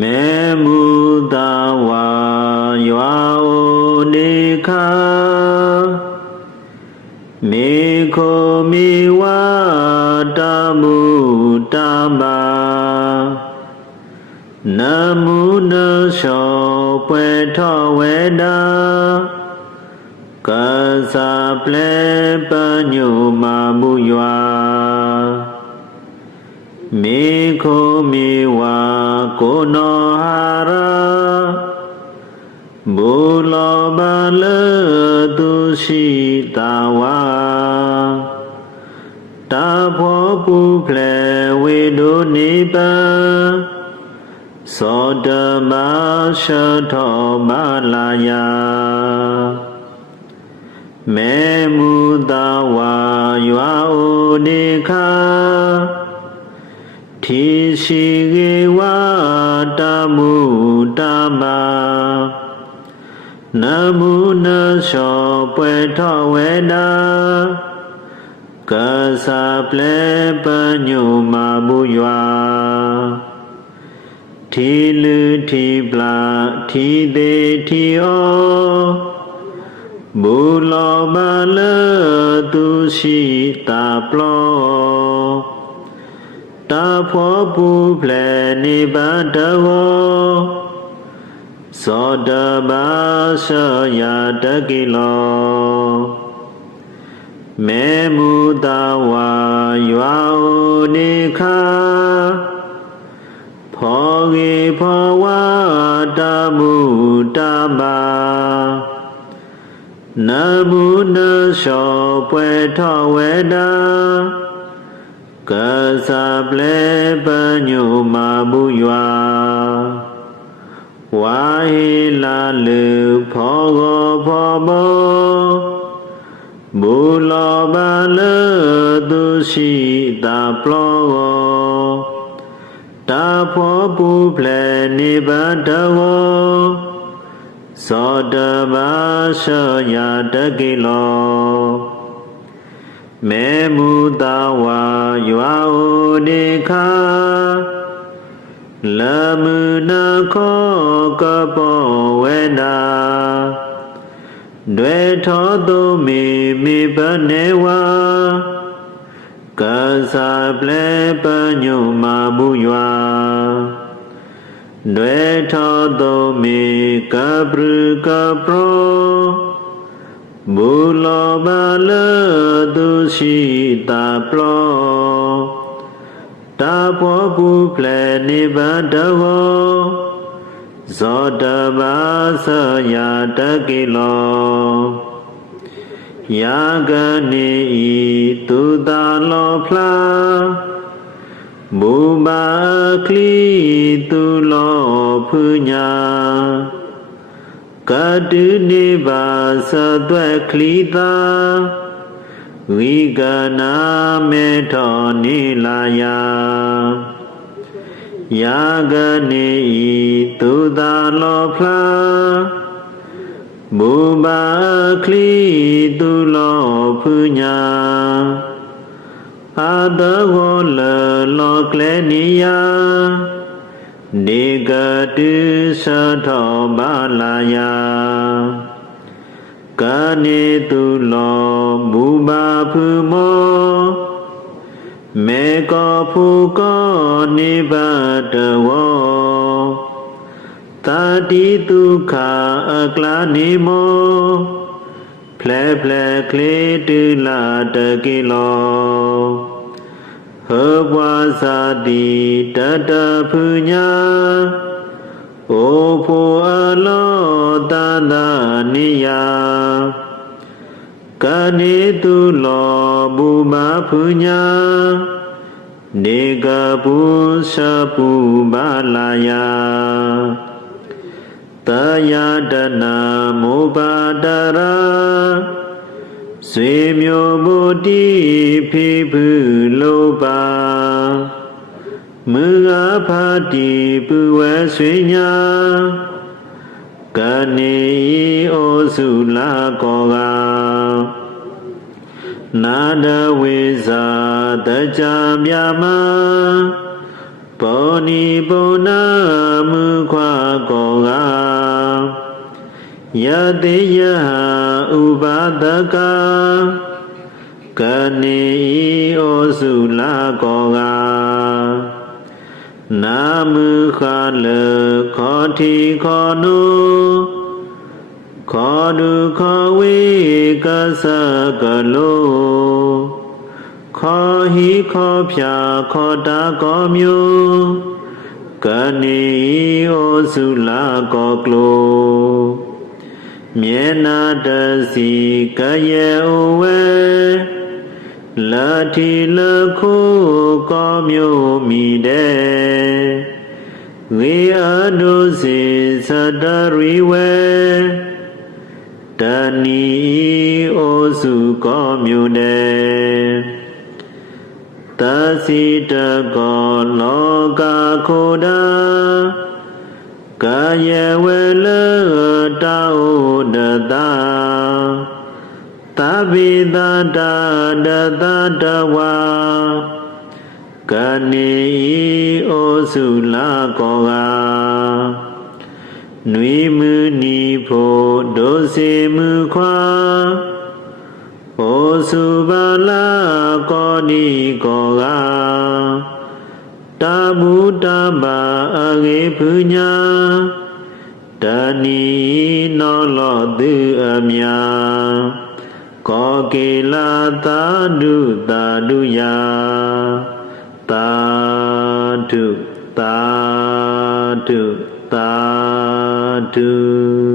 မေမူတာဝါရွာအိုနေခာမေခိုမေဝတမူတမနမုနရှောပွဲထောဝေဒာကစားပလဲပညုမာမူရွာမေခိုမေဝကိုနောဟာရာဘူလောဘလတုရှိတာဝါတာဖောပုဖလေဝေဒုနိဗ္ဗာန်သောတမရှထောမလာယမေမူတာဝါရွာအိုနေခာထိရှိကေဝတမုတမနမုနရှောပွဲထောဝေဒာကစားပလဲပညုမာမူရွာထီလူထီပလာထီသေးထီဩဘူလောဘလတုရှိတာပလောတာဖောပုဖလေနိဗ္ဗာတဝောသောတမရှယတကိလောမေမူတာဝါရွာအိုနေခာဖောဂေဖောဝတမုတမနမုနရှောပွဲထောဝေဒာကစားပလဲပညုမာမူရွာဝါဟိလာလူဖောဂောဖောမောဘူလောဘလတုရှိတာပလောတာဖောပုဖလေနိဗ္ဗာတဝောသောတမရှယတကိလောမေမူတာဝါရွာအိုနေခာလမုနခောကပောဝေနာတွေထောတုမေမိဘနေဝါကစားပလဲပညုမာမူရွာတွေထောတုမေကပရုကပရောဘူလောဘလတုရှိတာပလောတာဖောပုဖလေနိဗ္ဗာတဝောဇောတမသယတကိလောယာဂနေဤသူတာလောဖလာမူမာကလီသူလောဖုညာကတုနိဗ္ဗာသသွဲခလီတာဝိကနာမေထောနိလာယယာဂနေဤသူတာလောဖလာမူမာကလီသူလောဖုညာအာတဝလလောကလေနိယနေကတုသထောမလာယကာနေတုလောမူမာဖုမောမေကောဖုကောနိဗ္ဗာတဝောတာတိတုခာအကလာနိမောဖလေဖလေကလေတုလာတကိလောဟောဘဝသာတိတတဖုညာဩဖိုအလောတသနိယကနေတုလောမူမဖုညာနေကပုသပုဘာလာယတယတနာမောပါတရာဆွေမျိုးမူတိဖိဖုလောပါမူအဖာတိပုဝဲဆွေညာကနေဩစုလာကောကနာဒဝေဇာတကြမြမ ဘောနိပုဏ္ဏမုခွာကောကယတိယဥပါဒကကနေဩစုလာကောကနာမုခလခောတိခောနုခောဒုခောဝေကသကလောခောဟိခောဖြာခောတာကောမျိုးကနေဩစုလာကောကလောမြေနာတစီကယေဩဝေလာတိလခုကောမျိုးမိတဲ့ဝေအဒုစေသတရိဝေတဏီဩစုကောမျိုးတဲ့သစီတကောလောကခုဒာကာယဝေလတောဒတာသဗ္ဗေတတဒတတဝါကနေဩစုလာကောကနွေမူနီဖို့ဒုစေမူခွာဩစုပါလာကောနိကောကတဗုတမအဂေပုညာတဏီနောလောတုအမြာကောကေလာသာဓုသာဓုယာသာဓုသာဓုသာဓု